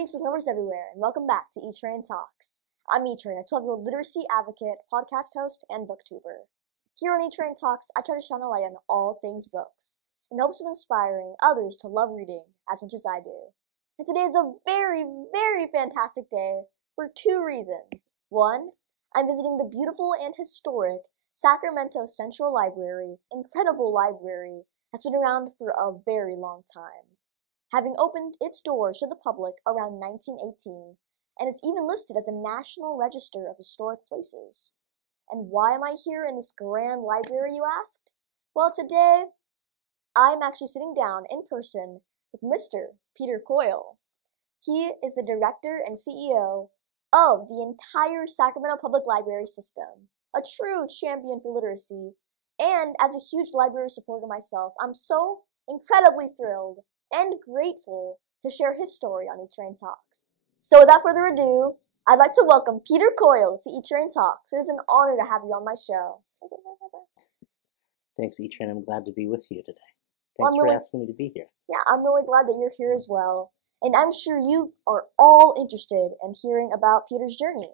Greetings, book lovers everywhere, and welcome back to E-Train Talks. I'm E-Train, a 12-year-old literacy advocate, podcast host, and booktuber. Here on E-Train Talks, I try to shine a light on all things books, in hopes of inspiring others to love reading as much as I do. And today is a very, very fantastic day for two reasons. One, I'm visiting the beautiful and historic Sacramento Central Library, incredible library that's been around for a very long time, having opened its doors to the public around 1918, and is even listed as a National Register of Historic Places. And why am I here in this grand library, you asked? Well, today, I'm actually sitting down in person with Mr. Peter Coyl. He is the director and CEO of the entire Sacramento Public Library system, a true champion for literacy, and as a huge library supporter myself, I'm so incredibly thrilled and grateful to share his story on E-Train Talks. So without further ado, I'd like to welcome Peter Coyl to E-Train Talks. It is an honor to have you on my show. Thanks, E-Train. I'm glad to be with you today. Thanks for asking me to be here. Yeah, I'm really glad that you're here as well. And I'm sure you are all interested in hearing about Peter's journey.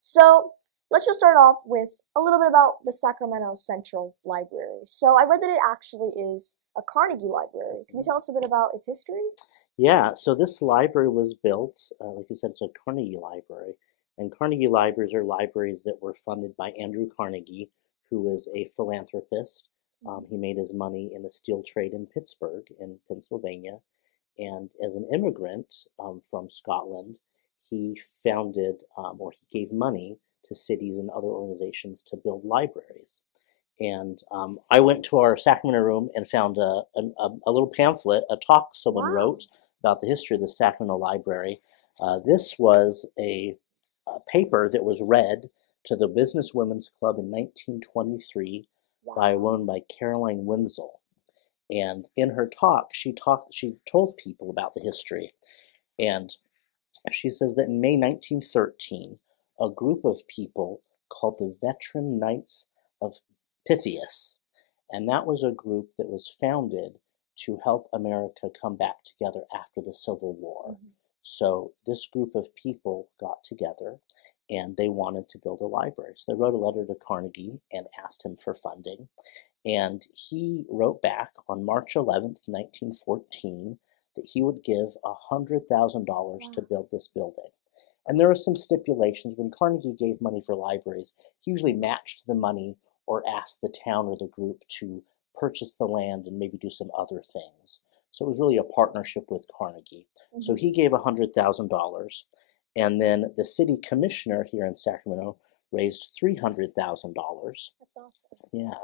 So let's just start off with a little bit about the Sacramento Central Library. So I read that it actually is a Carnegie library. Can you tell us a bit about its history? Yeah, so this library was built, like you said, it's a Carnegie library. And Carnegie libraries are libraries that were funded by Andrew Carnegie, who is a philanthropist. He made his money in the steel trade in Pittsburgh, in Pennsylvania. And as an immigrant from Scotland, he founded or he gave money to cities and other organizations to build libraries. And I went to our Sacramento room and found a little pamphlet, a talk someone wrote about the history of the Sacramento Library. This was a paper that was read to the Business Women's Club in 1923 by a woman by Caroline Winslow. And in her talk, she told people about the history. And she says that in May 1913, a group of people called the Veteran Knights of Pythias, and that was a group that was founded to help America come back together after the Civil War. So this group of people got together and they wanted to build a library. So they wrote a letter to Carnegie and asked him for funding. And he wrote back on March 11th, 1914, that he would give $100,000 to build this building. And there are some stipulations. When Carnegie gave money for libraries, he usually matched the money or asked the town or the group to purchase the land and maybe do some other things. So it was really a partnership with Carnegie. So he gave $100,000, and then the city commissioner here in Sacramento raised $300,000. That's awesome. Yeah.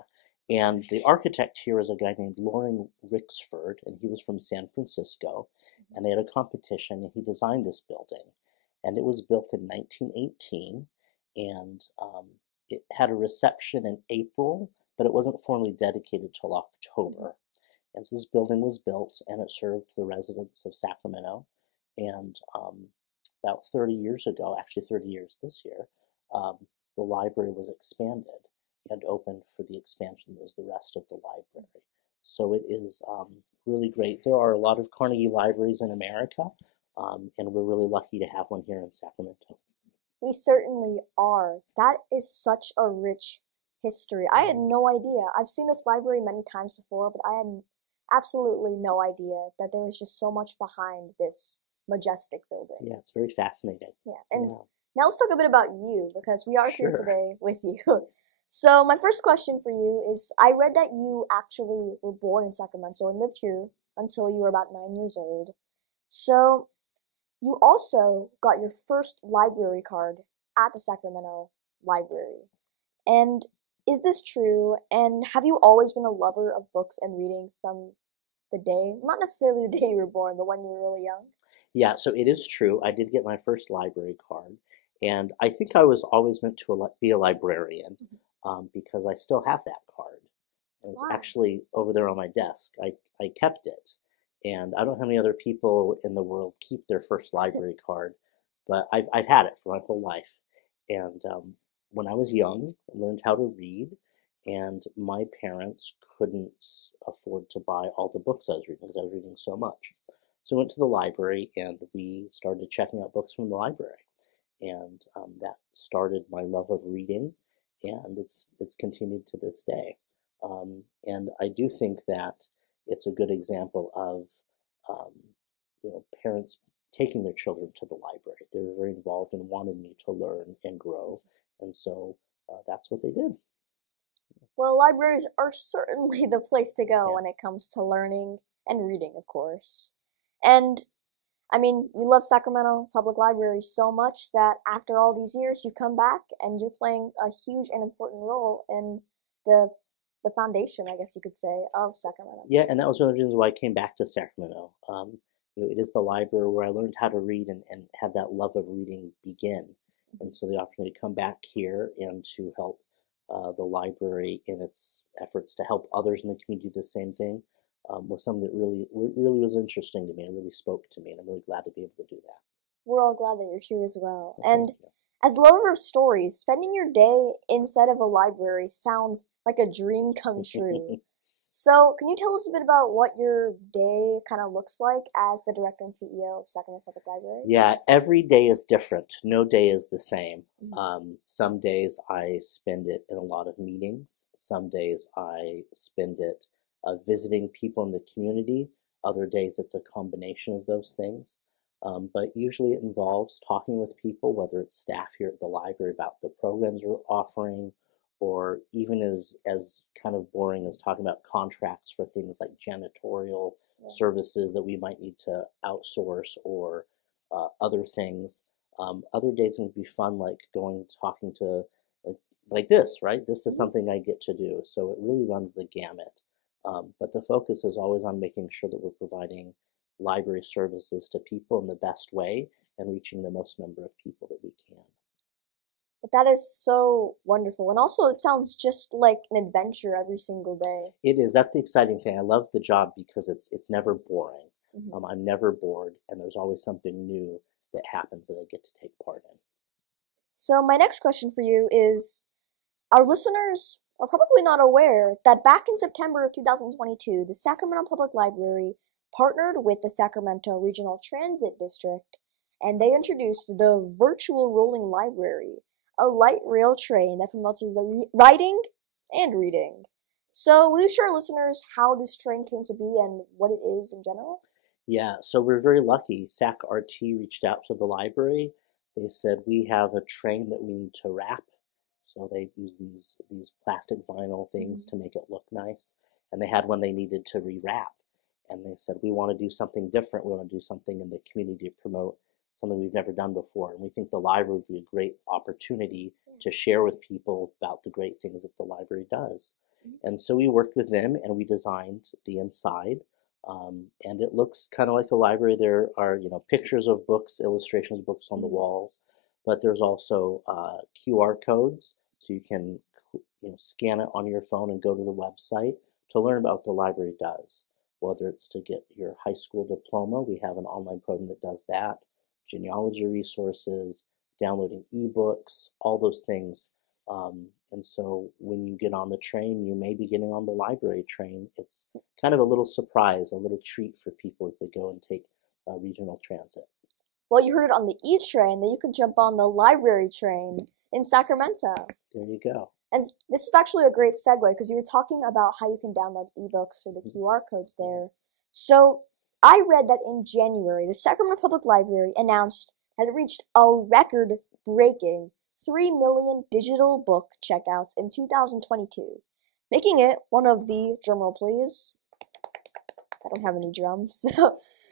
And the architect here is a guy named Loring Rixford, and he was from San Francisco. And they had a competition, and he designed this building. And it was built in 1918, and it had a reception in April, but it wasn't formally dedicated till October. And so this building was built, and it served the residents of Sacramento. And about 30 years ago, actually 30 years this year, the library was expanded and opened for the expansion as the rest of the library. So it is really great. There are a lot of Carnegie libraries in America, and we're really lucky to have one here in Sacramento. We certainly are. That is such a rich history. I had no idea. I've seen this library many times before, but I had absolutely no idea that there was just so much behind this majestic building. Yeah, it's very fascinating. Yeah, and now let's talk a bit about you, because we are here today with you. So my first question for you is, I read that you actually were born in Sacramento and lived here until you were about 9 years old. So you also got your first library card at the Sacramento Library. And is this true? And have you always been a lover of books and reading from the day, not necessarily the day you were born, but when you were really young? Yeah, so it is true. I did get my first library card. And I think I was always meant to be a librarian because I still have that card. And it's actually over there on my desk. I kept it. And I don't know how many other people in the world keep their first library card, but I've had it for my whole life. And when I was young, I learned how to read, and my parents couldn't afford to buy all the books I was reading because I was reading so much. So I went to the library and we started checking out books from the library. And that started my love of reading, and it's continued to this day. And I do think that it's a good example of um, parents taking their children to the library. They were very involved and wanted me to learn and grow, and so that's what they did. Well, libraries are certainly the place to go Yeah. when it comes to learning and reading, of course. And I mean, you love Sacramento Public Library so much that after all these years, you come back and you're playing a huge and important role in the the foundation, I guess you could say, of Sacramento. Yeah, and that was one of the reasons why I came back to Sacramento. It is the library where I learned how to read and had that love of reading begin. And so the opportunity to come back here and to help the library in its efforts to help others in the community do the same thing was something that really was interesting to me and really spoke to me. And I'm really glad to be able to do that. We're all glad that you're here as well. Well, And as a lover of stories, spending your day inside of a library sounds like a dream come true. So, can you tell us a bit about what your day kind of looks like as the director and CEO of Sacramento Public Library? Yeah, every day is different. No day is the same. Mhm. Some days I spend it in a lot of meetings. Some days I spend it visiting people in the community. Other days it's a combination of those things. But usually it involves talking with people, whether it's staff here at the library about the programs we're offering, or even as kind of boring as talking about contracts for things like janitorial Yeah. services that we might need to outsource or other things. Other days can be fun, like talking to like this, right? This is something I get to do, so it really runs the gamut. But the focus is always on making sure that we're providing library services to people in the best way and reaching the most number of people that we can. But that is so wonderful. And also, it sounds just like an adventure every single day. It is. That's the exciting thing. I love the job because it's never boring. Mhm. I'm never bored, and there's always something new that happens that I get to take part in. So, my next question for you is, our listeners are probably not aware that back in September of 2022, the Sacramento Public Library partnered with the Sacramento Regional Transit District, and they introduced the Virtual Rolling Library, a light rail train that promotes writing and reading. So, will you share our listeners how this train came to be and what it is in general? Yeah, so we're very lucky. SAC RT reached out to the library. They said, we have a train that we need to wrap. So they use these plastic vinyl things to make it look nice. And they had one they needed to rewrap. And they said, we want to do something different. We want to do something in the community to promote something we've never done before. And we think the library would be a great opportunity to share with people about the great things that the library does. And so we worked with them and we designed the inside. And it looks kind of like a library. There are, pictures of books, illustrations of books on the walls, but there's also QR codes, so you can scan it on your phone and go to the website to learn about what the library does. Whether it's to get your high school diploma, we have an online program that does that, genealogy resources, downloading ebooks, all those things. And so when you get on the train, you may be getting on the library train. It's kind of a little surprise, a little treat for people as they go and take regional transit. Well, you heard it on the E train that you could jump on the library train in Sacramento. There you go. As this is actually a great segue because you were talking about how you can download ebooks or the QR codes there. So I read that in January, the Sacramento Public Library announced that it reached a record-breaking 3 million digital book checkouts in 2022, making it one of the, drumroll please, I don't have any drums,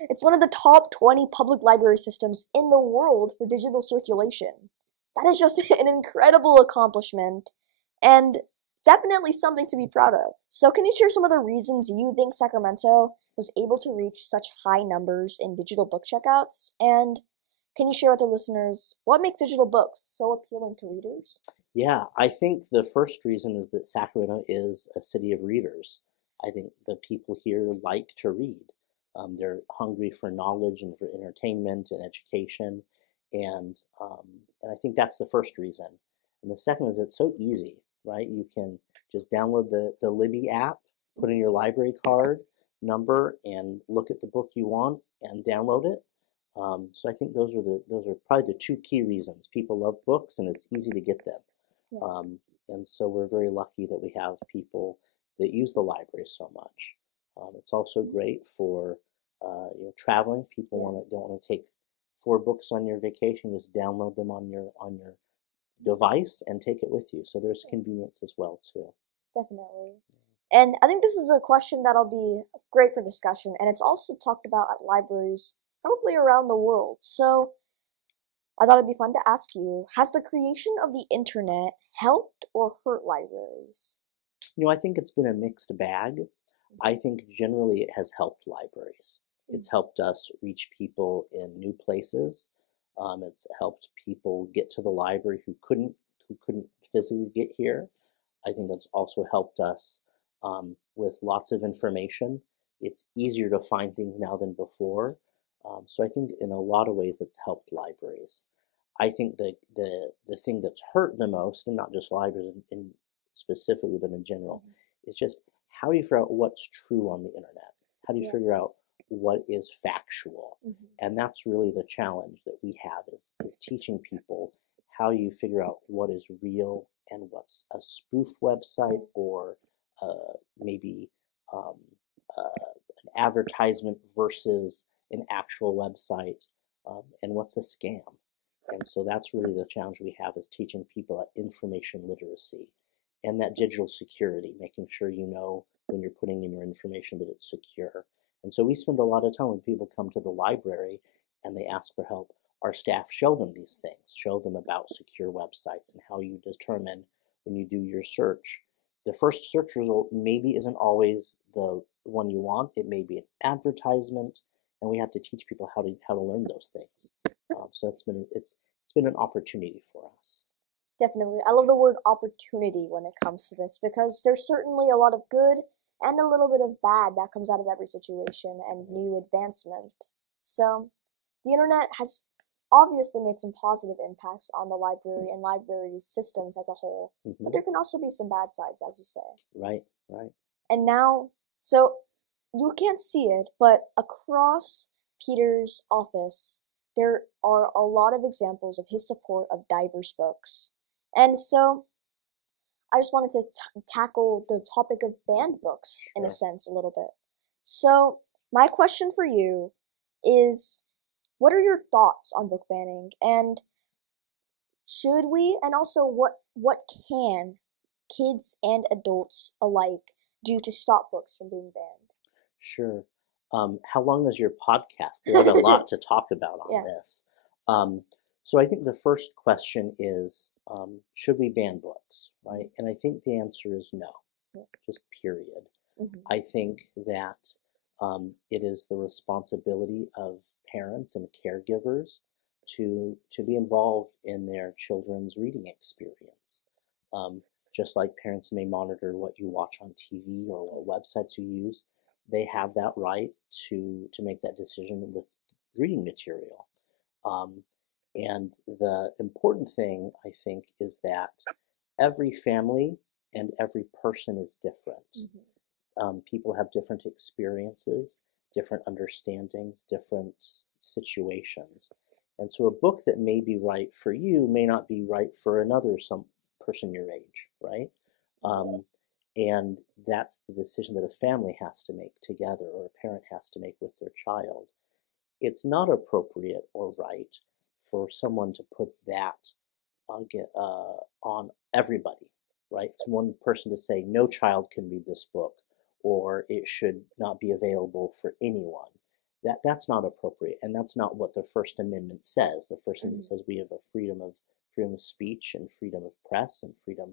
it's one of the top 20 public library systems in the world for digital circulation. That is just an incredible accomplishment and definitely something to be proud of. So can you share some of the reasons you think Sacramento was able to reach such high numbers in digital book checkouts? And can you share with our listeners what makes digital books so appealing to readers? Yeah, I think the first reason is that Sacramento is a city of readers. I think the people here like to read. They're hungry for knowledge and for entertainment and education, and I think that's the first reason. And the second is it's so easy, right? You can just download the Libby app, put in your library card, number and look at the book you want and download it. So I think those are probably the two key reasons. People love books and it's easy to get them. Yeah. And so we're very lucky that we have people that use the library so much. It's also great for traveling. People don't want to take 4 books on your vacation. Just download them on your device and take it with you. So there's convenience as well too. Definitely. And I think this is a question that'll be great for discussion, and it's also talked about at libraries probably around the world. So I thought it'd be fun to ask you, has the creation of the internet helped or hurt libraries? I think it's been a mixed bag. I think generally it has helped libraries. It's helped us reach people in new places. It's helped people get to the library who couldn't physically get here. I think that's also helped us with lots of information. It's easier to find things now than before. So I think in a lot of ways it's helped libraries. I think that the thing that's hurt the most, and not just libraries in specifically, but in general, is just how do you figure out what's true on the internet? How do you figure out what is factual? And that's really the challenge that we have is teaching people how you figure out what is real and what's a spoof website or maybe an advertisement versus an actual website, and what's a scam. And so that's really the challenge we have is teaching people that information literacy and that digital security, making sure you know when you're putting in your information that it's secure. And so we spend a lot of time when people come to the library and they ask for help. Our staff show them these things, show them about secure websites and how you determine when you do your search. The first search result maybe isn't always the one you want. It may be an advertisement, and we have to teach people how to learn those things. So it's been an opportunity for us. Definitely. I love the word opportunity when it comes to this because there's certainly a lot of good and a little bit of bad that comes out of every situation and new advancement. So the internet has obviously made some positive impacts on the library and library systems as a whole, but there can also be some bad sides, as you say. Right. And now, so you can't see it, but across Peter's office, there are a lot of examples of his support of diverse books. And so I just wanted to tackle the topic of banned books in a sense a little bit. So my question for you is, what are your thoughts on book banning, and should we, and also what can kids and adults alike do to stop books from being banned? Sure. How long is your podcast? We have a lot to talk about on this. So I think the first question is, should we ban books, right? And I think the answer is no, just period. I think that it is the responsibility of parents and caregivers to be involved in their children's reading experience. Just like parents may monitor what you watch on TV or what websites you use, they have that right to make that decision with reading material. And the important thing, I think, is that every family and every person is different. People have different experiences, different understandings, different situations. And so a book that may be right for you may not be right for some person your age, right? And that's the decision that a family has to make together or a parent has to make with their child. It's not appropriate or right for someone to put that on everybody, right? It's one person to say no child can read this book or it should not be available for anyone. That's not appropriate, and that's not what the First Amendment says. The First Amendment says we have a freedom of speech and freedom of press and freedom.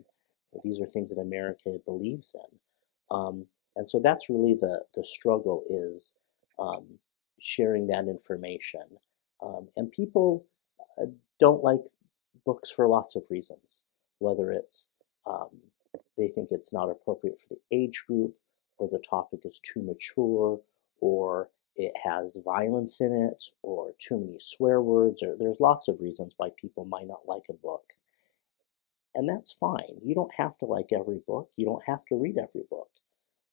These are things that America believes in, and so that's really the struggle is sharing that information. And people don't like books for lots of reasons, whether it's they think it's not appropriate for the age group, or the topic is too mature, or it has violence in it, or too many swear words, or there's lots of reasons why people might not like a book. And that's fine. You don't have to like every book. You don't have to read every book.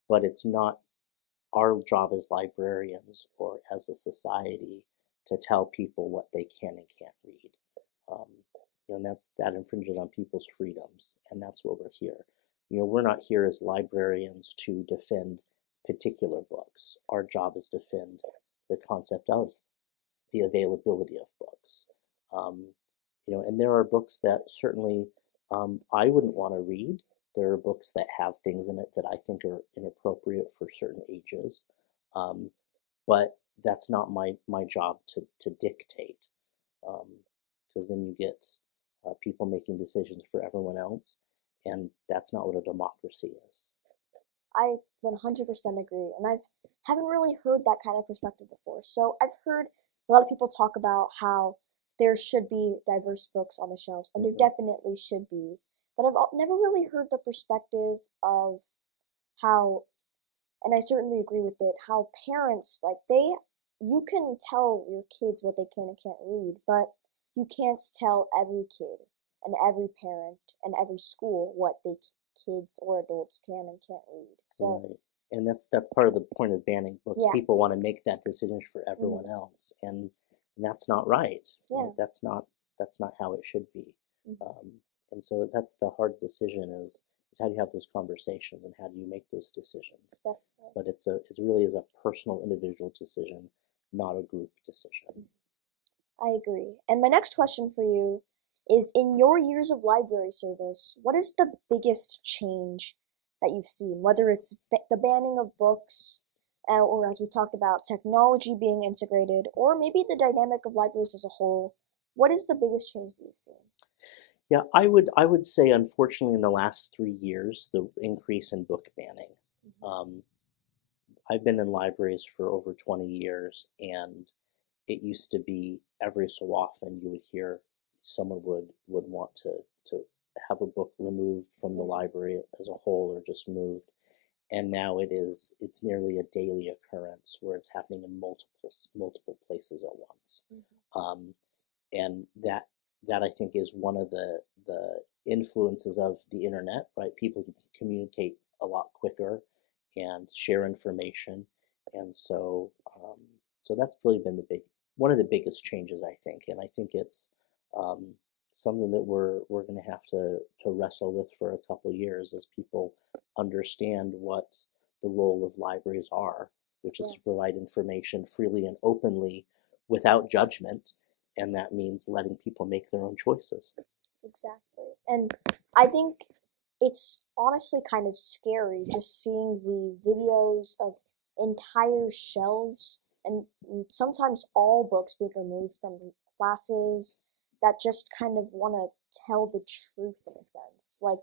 But it's not our job as librarians or as a society to tell people what they can and can't read. And that infringes on people's freedoms, and that's what we're here. We're not here as librarians to defend particular books. Our job is to defend the concept of the availability of books. And there are books that certainly I wouldn't want to read. There are books that have things in it that I think are inappropriate for certain ages. But that's not my job to dictate, because then you get people making decisions for everyone else, and that's not what a democracy is. I 100% agree, and I haven't really heard that kind of perspective before. So I've heard a lot of people talk about how there should be diverse books on the shelves, and there definitely should be, but I've never really heard the perspective of how, and I certainly agree with it, how parents, you can tell your kids what they can and can't read, but you can't tell every kid and every parent and every school what kids or adults can and can't read. So, right. And that's part of the point of banning books. Yeah. People want to make that decision for everyone else, and that's not right. Yeah. That's not how it should be. And so that's the hard decision is how do you have those conversations and how do you make those decisions? Definitely. But it really is a personal, individual decision, not a group decision. I agree. And my next question for you is, in your years of library service, what is the biggest change that you've seen? Whether it's the banning of books, or as we talked about, technology being integrated, or maybe the dynamic of libraries as a whole, what is the biggest change that you've seen? Yeah, I would say, unfortunately, in the last 3 years, the increase in book banning. I've been in libraries for over 20 years, and it used to be every so often you would hear someone would want to have a book removed from the library as a whole or just moved. And now it's nearly a daily occurrence where it's happening in multiple places at once. And that I think is one of the influences of the internet, right? People can communicate a lot quicker and share information. And so that's really been one of the biggest changes, I think. And I think it's something that we're going to have to wrestle with for a couple of years as people understand what the role of libraries are, which is to provide information freely and openly without judgment. And that means letting people make their own choices. Exactly. And I think it's honestly kind of scary just seeing the videos of entire shelves and sometimes all books being removed from classes that just kind of want to tell the truth in a sense. Like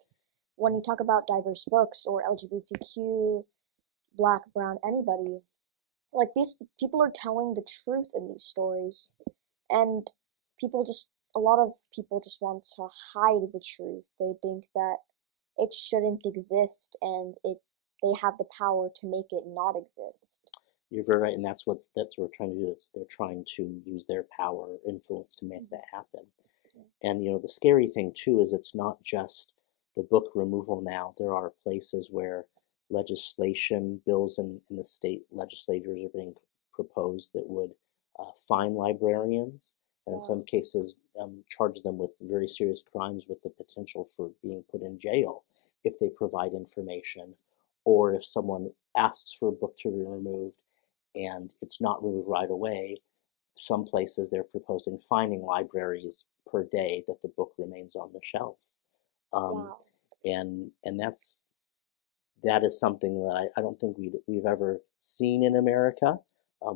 when you talk about diverse books or LGBTQ, Black, brown, anybody, like these people are telling the truth in these stories, and a lot of people just want to hide the truth. They think that it shouldn't exist, and they have the power to make it not exist. You're very right, and that's what we're trying to do. They're trying to use their power or influence to make that happen. And the scary thing too is it's not just the book removal now. There are places where legislation bills in the state legislatures are being proposed that would fine librarians, and in some cases charge them with very serious crimes with the potential for being put in jail if they provide information, or if someone asks for a book to be removed and it's not removed right away. Some places they're proposing fining libraries per day that the book remains on the shelf. And that is something that I don't think we've ever seen in America.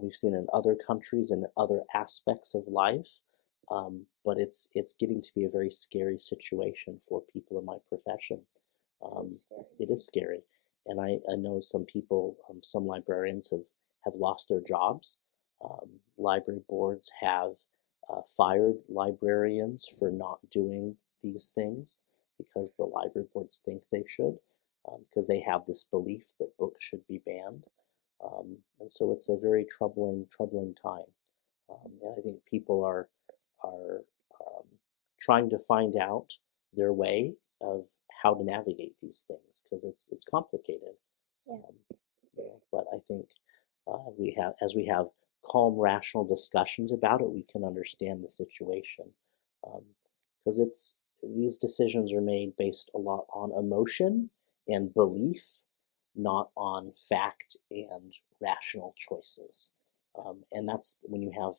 We've seen in other countries and other aspects of life, but it's getting to be a very scary situation for people in my profession. It is scary, and I know some people, some librarians have lost their jobs. Library boards have fired librarians for not doing these things because the library boards think they should, because they have this belief that books should be banned. And so it's a very troubling time. And I think people are trying to find out their way of how to navigate these things, because it's complicated. But I think we have calm, rational discussions about it, we can understand the situation. Because these decisions are made based a lot on emotion and belief, not on fact and rational choices. And that's when you have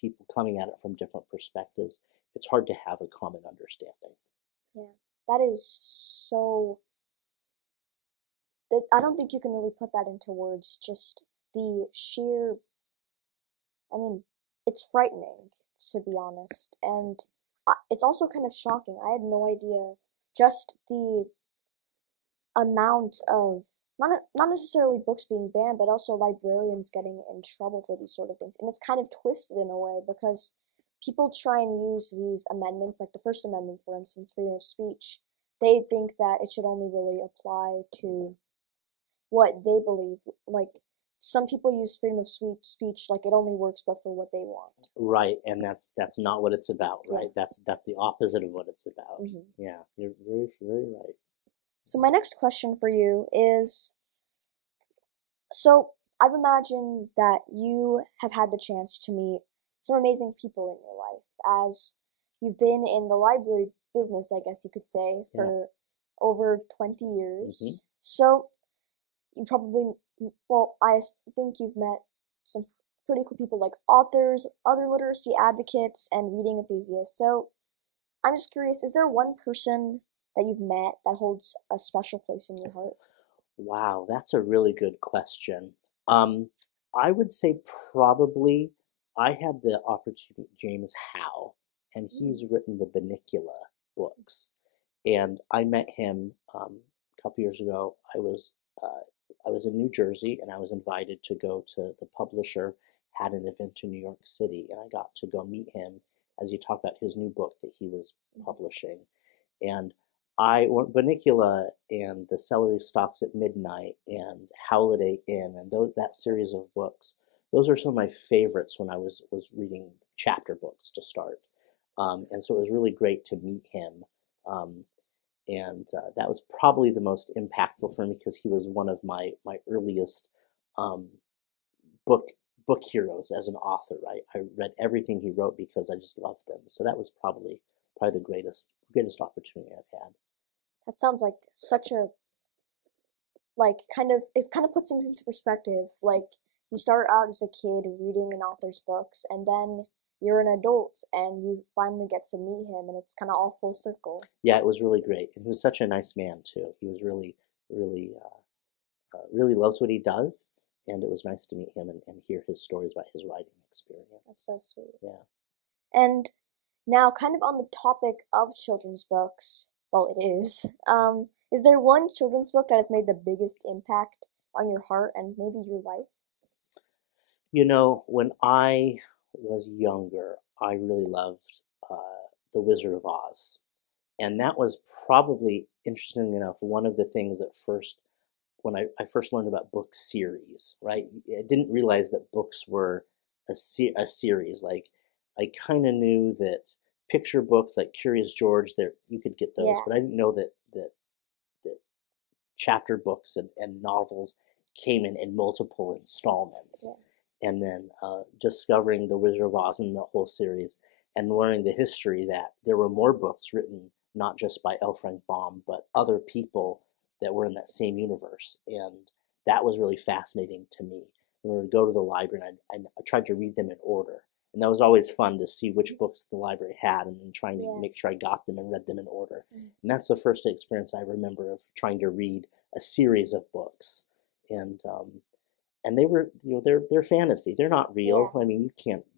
people coming at it from different perspectives, it's hard to have a common understanding. Yeah, that is so. I don't think you can really put that into words. Just the sheer. I mean, it's frightening, to be honest, and it's also kind of shocking. I had no idea just the amount of not necessarily books being banned, but also librarians getting in trouble for these sort of things. And it's kind of twisted in a way because people try and use these amendments, like the First Amendment, for instance, freedom of speech. They think that it should only really apply to what they believe. Like some people use freedom of speech like it only works but for what they want. Right, and that's not what it's about, right? Yeah. That's the opposite of what it's about. Mm-hmm. Yeah, you're very, very right. So my next question for you is, so I've imagined that you have had the chance to meet some amazing people in your life as you've been in the library business, I guess you could say, for over 20 years. Mm-hmm. So you probably, well, I think you've met some pretty cool people like authors, other literacy advocates, and reading enthusiasts. So I'm just curious, is there one person that you've met that holds a special place in your heart? Wow, that's a really good question. I would say probably I had the opportunity, James Howe, and he's written the Bunnicula books. And I met him a couple years ago. I was in New Jersey, and I was invited to go to the publisher, had an event in New York City, and I got to go meet him as he talked about his new book that he was publishing. And I went Bunnicula and The Celery Stalks at Midnight and Holiday Inn and that series of books. Those are some of my favorites when I was reading chapter books to start. And so it was really great to meet him. And that was probably the most impactful for me because he was one of my earliest book heroes as an author. I read everything he wrote because I just loved them. So that was probably the greatest opportunity I've had. That sounds like such a, like, it kind of puts things into perspective. Like, you start out as a kid reading an author's books, and then you're an adult, and you finally get to meet him, and it's kind of all full circle. Yeah, it was really great. And he was such a nice man, too. He was really, really, really loves what he does, and it was nice to meet him and hear his stories about his writing experience. That's so sweet. Yeah. And now, kind of on the topic of children's books, well, it is there one children's book that has made the biggest impact on your heart and maybe your life? You know, when I was younger, I really loved The Wizard of Oz. And that was probably, interestingly enough, one of the things that when I first learned about book series, right? I didn't realize that books were a series. Like, I kind of knew that picture books like Curious George, you could get those, but I didn't know that chapter books and novels came in multiple installments. Yeah. And then discovering The Wizard of Oz and the whole series and learning the history that there were more books written not just by L. Frank Baum, but other people that were in that same universe. And that was really fascinating to me. And we would go to the library and I tried to read them in order. And that was always fun to see which books the library had and then trying to make sure I got them and read them in order. Mm-hmm. And that's the first experience I remember of trying to read a series of books. And they were, they're fantasy. They're not real. Yeah. I mean,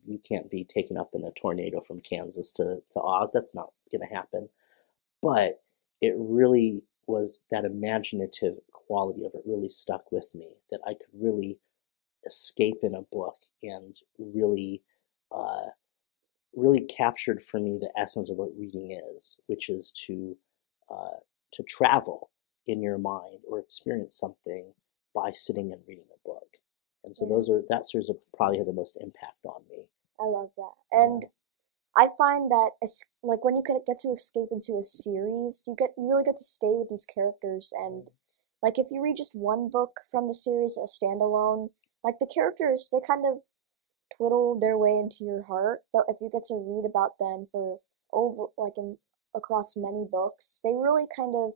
you can't be taken up in a tornado from Kansas to Oz. That's not going to happen. But it really was that imaginative quality of it really stuck with me, that I could really escape in a book and really captured for me the essence of what reading is, which is to travel in your mind or experience something by sitting and reading a book. And so that series probably had the most impact on me. I love that. And I find that like when you get to escape into a series, you really get to stay with these characters. And like if you read just one book from the series, a standalone, like the characters, they kind of twiddle their way into your heart, but if you get to read about them for across many books, they really kind of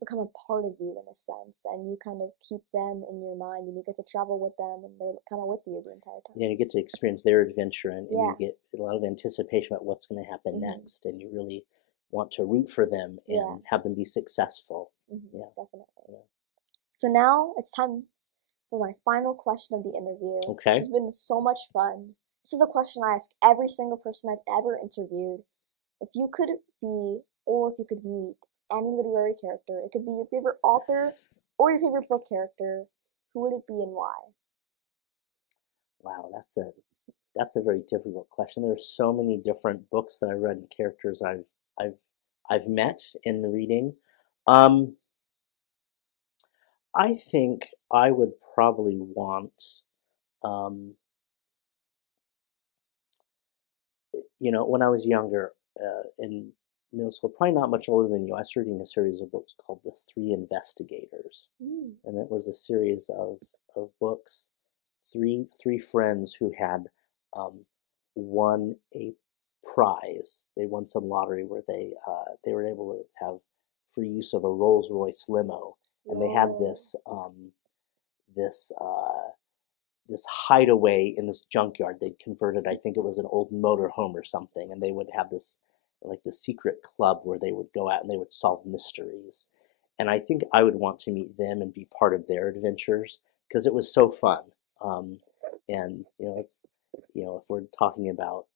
become a part of you in a sense, and you kind of keep them in your mind, and you get to travel with them, and they're kind of with you the entire time. Yeah, you get to experience their adventure, and Yeah. you get a lot of anticipation about what's going to happen Mhm. next, and you really want to root for them and Yeah. have them be successful. Yeah. Definitely. Yeah. So now it's time for my final question of the interview. Okay. This has been so much fun. This is a question I ask every single person I've ever interviewed. If you could be, or if you could meet any literary character, it could be your favorite author or your favorite book character, who would it be and why? Wow, that's a very difficult question. There are so many different books that I read and characters I've met in the reading. I think I would probably want, when I was younger, in middle school, probably not much older than you, I was reading a series of books called The Three Investigators. And it was a series of books, three friends who had won a prize. They won some lottery where they were able to have free use of a Rolls Royce limo, and they had this this hideaway in this junkyard. They'd converted, I think it was an old motorhome or something, and they would have this like the secret club where they would go out and they would solve mysteries. And I think I would want to meet them and be part of their adventures because it was so fun. And it's if we're talking about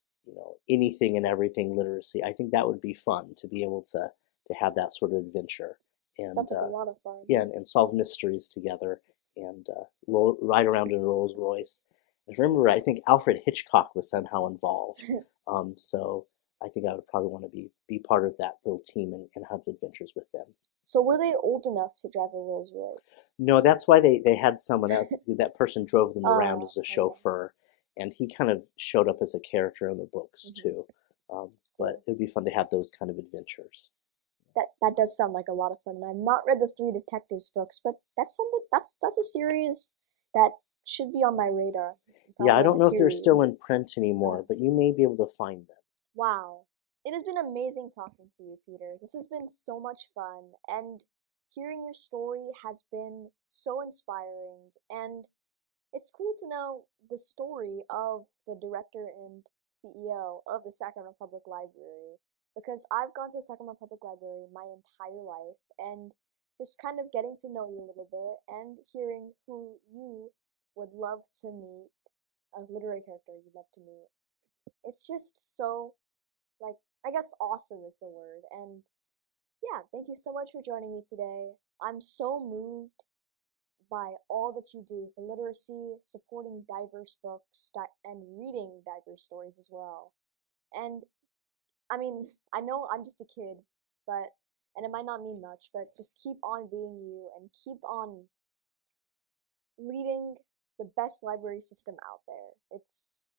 anything and everything literacy, I think that would be fun to be able to have that sort of adventure and sounds like a lot of fun. Yeah, and solve mysteries together and ride around in a Rolls Royce. And remember, I think Alfred Hitchcock was somehow involved. So I think I would probably want to be part of that little team and have adventures with them. So were they old enough to drive a Rolls Royce? No, that's why they had someone else. That person drove them around as a chauffeur, and he kind of showed up as a character in the books too. But it would be fun to have those kind of adventures. That does sound like a lot of fun. And I've not read the Three Detectives books, but that's a series that should be on my radar. Yeah, I don't know if they're still in print anymore, but you may be able to find them. Wow. It has been amazing talking to you, Peter. This has been so much fun, and hearing your story has been so inspiring, and it's cool to know the story of the director and CEO of the Sacramento Public Library, because I've gone to the Sacramento Public Library my entire life, and just kind of getting to know you a little bit and hearing who you would love to meet, a literary character you'd love to meet. It's just so, I guess awesome is the word. And yeah, thank you so much for joining me today. I'm so moved by all that you do for literacy, supporting diverse books, and reading diverse stories as well. And I mean, I know I'm just a kid, and it might not mean much, but just keep on being you and keep on leading the best library system out there.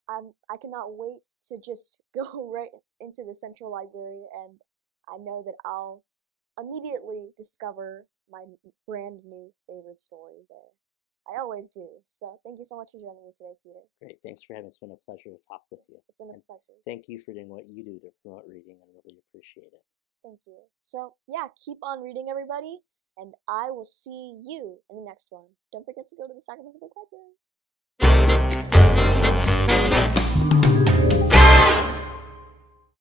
I cannot wait to just go right into the central library, and I know that I'll immediately discover my brand new favorite story there. I always do. So thank you so much for joining me today, Peter. Great. Thanks for having me. It's been a pleasure to talk with you. It's been a pleasure. Thank you for doing what you do to promote reading. I really appreciate it. Thank you. So yeah, keep on reading, everybody, and I will see you in the next one. Don't forget to go to the Sacramento Public Library.